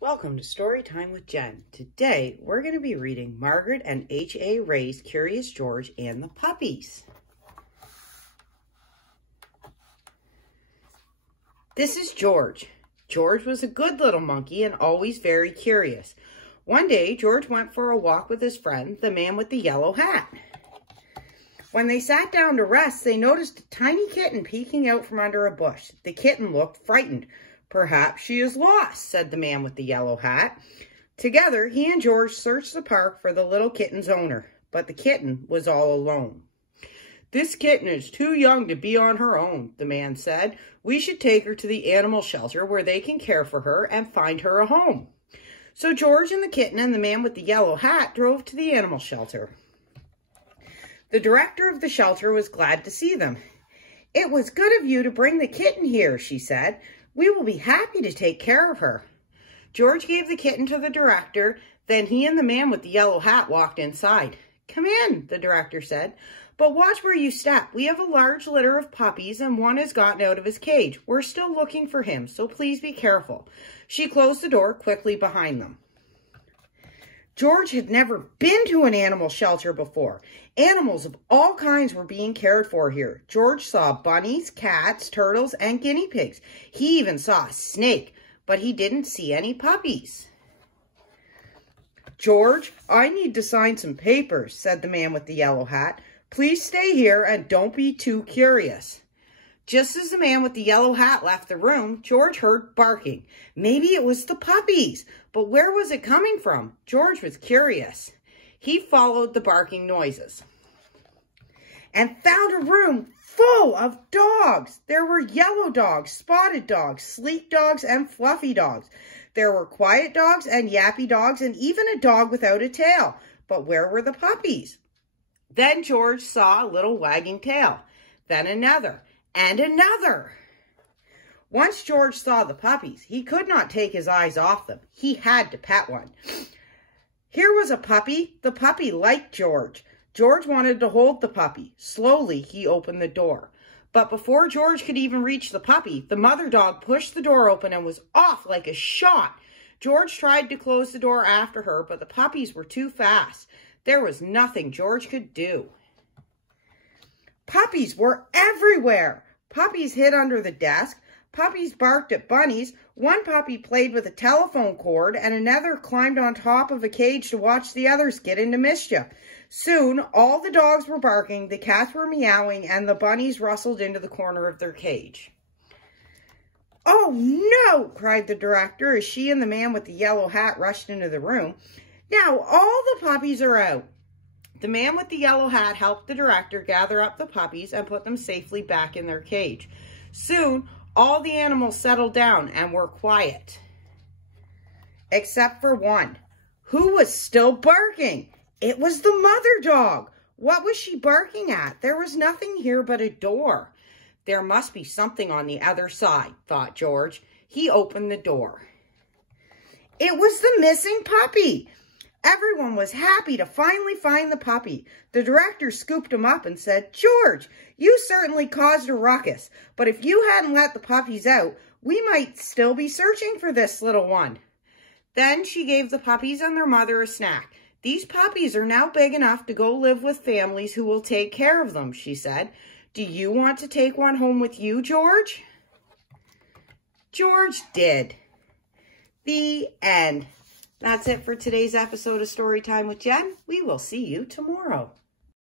Welcome to Story Time with Jen. Today, we're going to be reading Margret and H.A. Ray's Curious George and the Puppies. This is George. George was a good little monkey and always very curious. One day, George went for a walk with his friend, the man with the yellow hat. When they sat down to rest, they noticed a tiny kitten peeking out from under a bush. The kitten looked frightened. "Perhaps she is lost," said the man with the yellow hat. Together, he and George searched the park for the little kitten's owner, but the kitten was all alone. "This kitten is too young to be on her own," the man said. "We should take her to the animal shelter where they can care for her and find her a home." So George and the kitten and the man with the yellow hat drove to the animal shelter. The director of the shelter was glad to see them. "It was good of you to bring the kitten here," she said. "We will be happy to take care of her." George gave the kitten to the director. Then he and the man with the yellow hat walked inside. "Come in," the director said, "but watch where you step. We have a large litter of puppies and one has gotten out of his cage. We're still looking for him, so please be careful." She closed the door quickly behind them. George had never been to an animal shelter before. Animals of all kinds were being cared for here. George saw bunnies, cats, turtles, and guinea pigs. He even saw a snake, but he didn't see any puppies. "George, I need to sign some papers," said the man with the yellow hat. "Please stay here and don't be too curious." Just as the man with the yellow hat left the room, George heard barking. Maybe it was the puppies, but where was it coming from? George was curious. He followed the barking noises and found a room full of dogs. There were yellow dogs, spotted dogs, sleek dogs, and fluffy dogs. There were quiet dogs and yappy dogs and even a dog without a tail. But where were the puppies? Then George saw a little wagging tail, then another, and another. Once George saw the puppies, he could not take his eyes off them. He had to pet one. Here was a puppy. The puppy liked George. George wanted to hold the puppy. Slowly, he opened the door. But before George could even reach the puppy, the mother dog pushed the door open and was off like a shot. George tried to close the door after her, but the puppies were too fast. There was nothing George could do. Puppies were everywhere. Puppies hid under the desk. Puppies barked at bunnies. One puppy played with a telephone cord, and another climbed on top of a cage to watch the others get into mischief. Soon, all the dogs were barking, the cats were meowing, and the bunnies rustled into the corner of their cage. "Oh, no!" cried the director as she and the man with the yellow hat rushed into the room. "Now all the puppies are out." The man with the yellow hat helped the director gather up the puppies and put them safely back in their cage. Soon, all the animals settled down and were quiet, except for one, who was still barking. It was the mother dog. What was she barking at? There was nothing here but a door. There must be something on the other side, thought George. He opened the door. It was the missing puppy. Everyone was happy to finally find the puppy. The director scooped him up and said, "George, you certainly caused a ruckus, but if you hadn't let the puppies out, we might still be searching for this little one." Then she gave the puppies and their mother a snack. "These puppies are now big enough to go live with families who will take care of them," she said. "Do you want to take one home with you, George?" George did. The end. That's it for today's episode of Storytime with Jen. We will see you tomorrow.